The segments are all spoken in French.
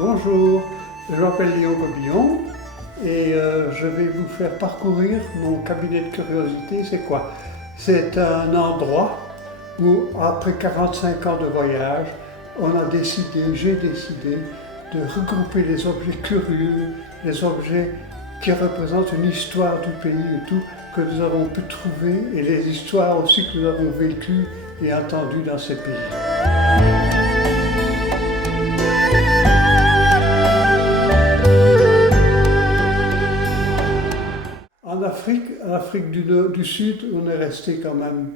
Bonjour, je m'appelle Léon Gobillon et je vais vous faire parcourir mon cabinet de curiosité. C'est quoi? C'est un endroit où, après 45 ans de voyage, j'ai décidé de regrouper les objets curieux, les objets qui représentent une histoire du pays et tout, que nous avons pu trouver, et les histoires aussi que nous avons vécues et entendues dans ces pays. En Afrique du Sud, on est resté quand même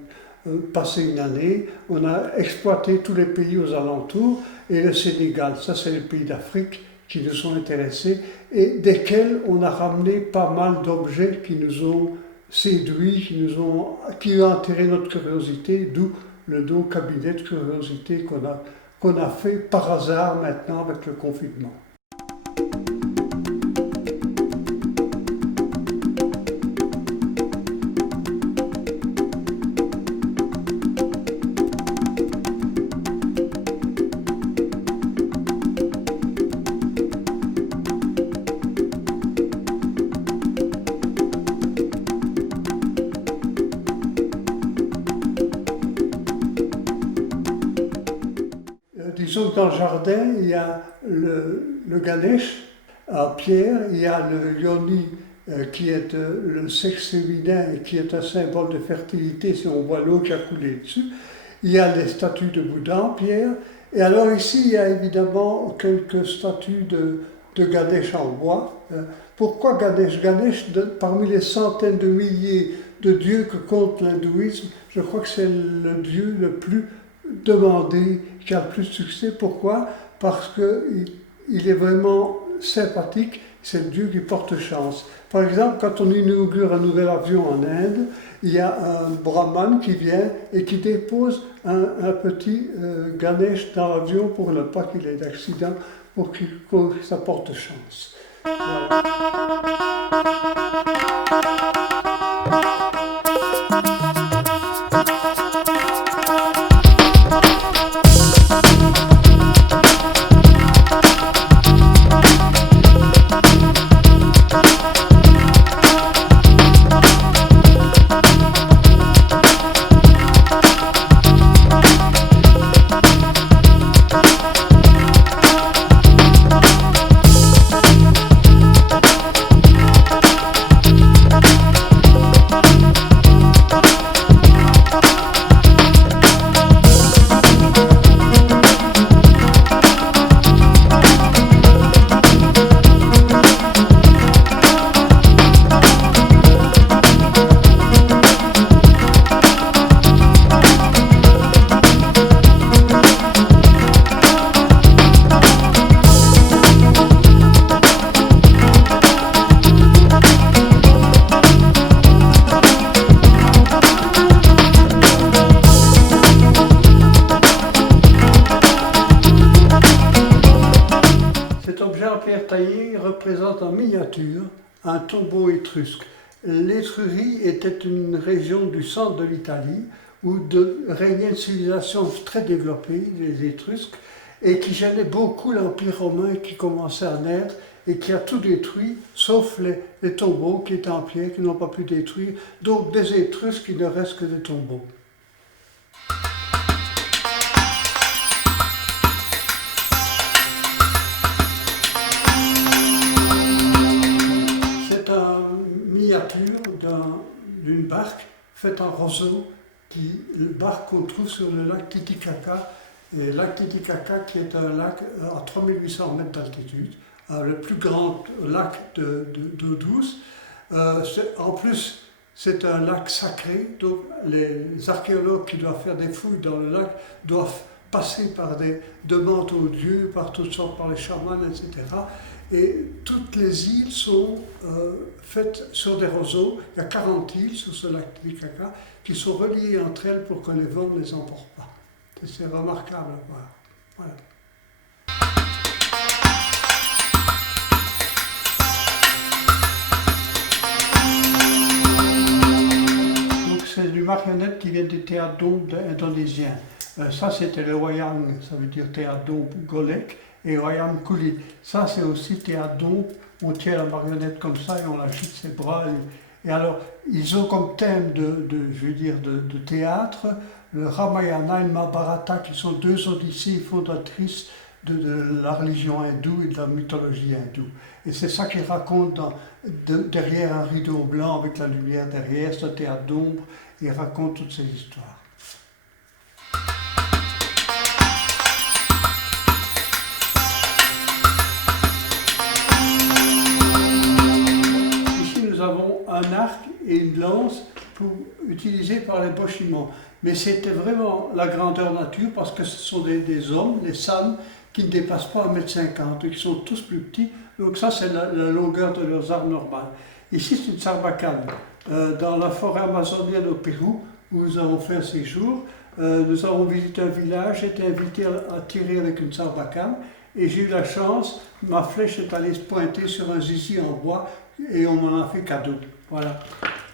passé une année. On a exploité tous les pays aux alentours et le Sénégal, ça c'est les pays d'Afrique qui nous sont intéressés et desquels on a ramené pas mal d'objets qui nous ont séduits, qui ont attiré notre curiosité, d'où le nom cabinet de curiosité qu'on a fait par hasard maintenant avec le confinement. Disons que dans le jardin, il y a le Ganesh en pierre, il y a le Yoni qui est le sexe féminin et qui est un symbole de fertilité si on voit l'eau qui a coulé dessus. Il y a les statues de Bouddha en pierre. Et alors ici, il y a évidemment quelques statues de Ganesh en bois. Pourquoi Ganesh? Ganesh, parmi les centaines de milliers de dieux que compte l'hindouisme, je crois que c'est le dieu le plus demandé, qui a le plus de succès. Pourquoi? Parce qu'il est vraiment sympathique, c'est le dieu qui porte chance. Par exemple, quand on inaugure un nouvel avion en Inde, il y a un brahman qui vient et qui dépose un petit Ganesh dans l'avion pour ne pas qu'il ait d'accident, pour que ça porte chance. Voilà. Pierre taillée représente en miniature un tombeau étrusque. L'Étrurie était une région du centre de l'Italie où régnait une civilisation très développée, les Étrusques, et qui gênait beaucoup l'Empire romain qui commençait à naître et qui a tout détruit, sauf les tombeaux qui étaient en pierre, qui n'ont pas pu détruire. Donc des Étrusques, il ne reste que des tombeaux. D'une barque faite en roseau, barque qu'on trouve sur le lac Titicaca, et le lac Titicaca qui est un lac à 3800 mètres d'altitude, le plus grand lac d'eau douce. En plus, c'est un lac sacré, donc les archéologues qui doivent faire des fouilles dans le lac doivent passer par des demandes aux dieux, par toutes sortes, par les chamans, etc. Et toutes les îles sont faites sur des roseaux. Il y a 40 îles sur ce lac Titicaca qui sont reliées entre elles pour que les vents ne les emportent pas. C'est remarquable à voir. Voilà. C'est du marionnette qui vient du théâtre d'ombre indonésien. Ça, c'était le wayang, ça veut dire théâtre d'ombre golek, et wayang kulit. Ça, c'est aussi théâtre d'ombre. On tient la marionnette comme ça et on agite ses bras. Et alors, ils ont comme thème de théâtre le Ramayana et le Mahabharata, qui sont deux odyssées fondatrices de la religion hindoue et de la mythologie hindoue. Et c'est ça qu'ils racontent derrière un rideau blanc avec la lumière derrière, ce théâtre d'ombre, et ils racontent toutes ces histoires. Ici nous avons un arc et une lance utilisés par les Boshimans. Mais c'était vraiment la grandeur nature parce que ce sont des hommes, les San, qui ne dépassent pas 1,50 m, qui sont tous plus petits. Donc ça, c'est la longueur de leurs armes normales. Ici, c'est une sarbacane. Dans la forêt amazonienne au Pérou, où nous avons fait un séjour, nous avons visité un village, j'ai été invité à tirer avec une sarbacane, et j'ai eu la chance, ma flèche est allée se pointer sur un zizi en bois, et on m'en a fait cadeau. Voilà.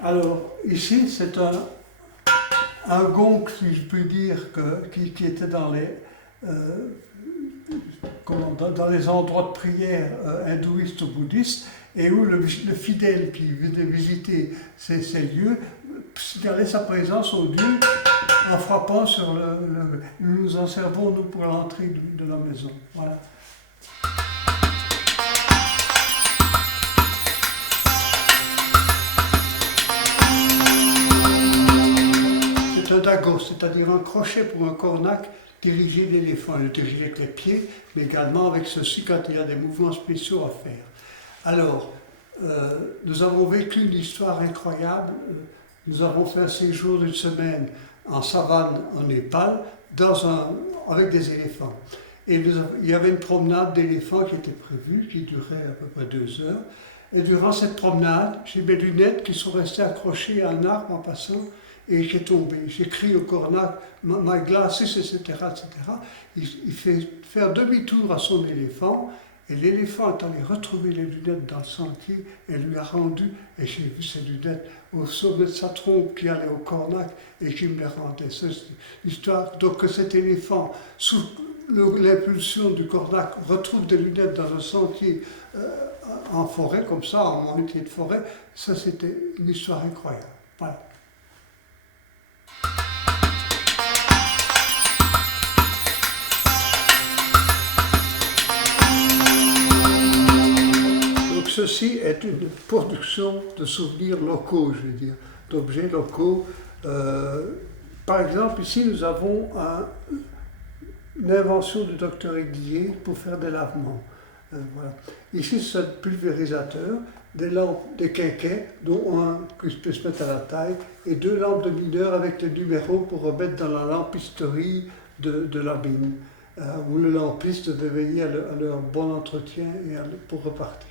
Alors, ici, c'est un gong, si je puis dire, qui était dans les endroits de prière hindouistes ou bouddhistes, et où le fidèle qui venait visiter ces lieux signalait sa présence au Dieu en frappant sur nous nous en servons, nous, pour l'entrée de la maison. Voilà. C'est un dago, c'est-à-dire un crochet pour un cornac diriger l'éléphant, le diriger avec les pieds, mais également avec ceci quand il y a des mouvements spéciaux à faire. Alors, nous avons vécu une histoire incroyable. Nous avons fait un séjour d'une semaine en savane en Népal, avec des éléphants. Et il y avait une promenade d'éléphants qui était prévue, qui durait à peu près 2 heures. Et durant cette promenade, j'ai mes lunettes qui sont restées accrochées à un arbre en passant, et j'ai tombé. J'ai crié au cornac, my glasses, etc., etc. Il fait faire demi-tour à son éléphant, et l'éléphant est allé retrouver les lunettes dans le sentier et lui a rendu, et j'ai vu ces lunettes au sommet de sa trompe qui allait au cornac et qui me les rendait. C'est l'histoire. Donc que cet éléphant, sous l'impulsion du cornac, retrouve des lunettes dans un sentier en forêt, comme ça, en moitié de forêt, ça c'était une histoire incroyable. Voilà. Ceci est une production de souvenirs locaux, je veux dire, d'objets locaux. Par exemple, ici, nous avons une invention du docteur Aiguillet pour faire des lavements. Voilà. Ici, c'est un pulvérisateur, des lampes, des quinquets, dont un qui peut se mettre à la taille, et 2 lampes de mineur avec les numéros pour remettre dans la lampisterie de la mine, où le lampiste devait veiller à leur bon entretien et pour repartir.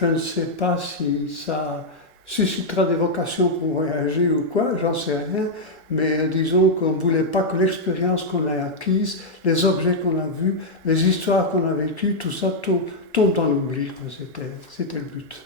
Je ne sais pas si ça suscitera des vocations pour voyager ou quoi, j'en sais rien, mais disons qu'on ne voulait pas que l'expérience qu'on a acquise, les objets qu'on a vus, les histoires qu'on a vécues, tout ça tombe dans l'oubli. C'était le but.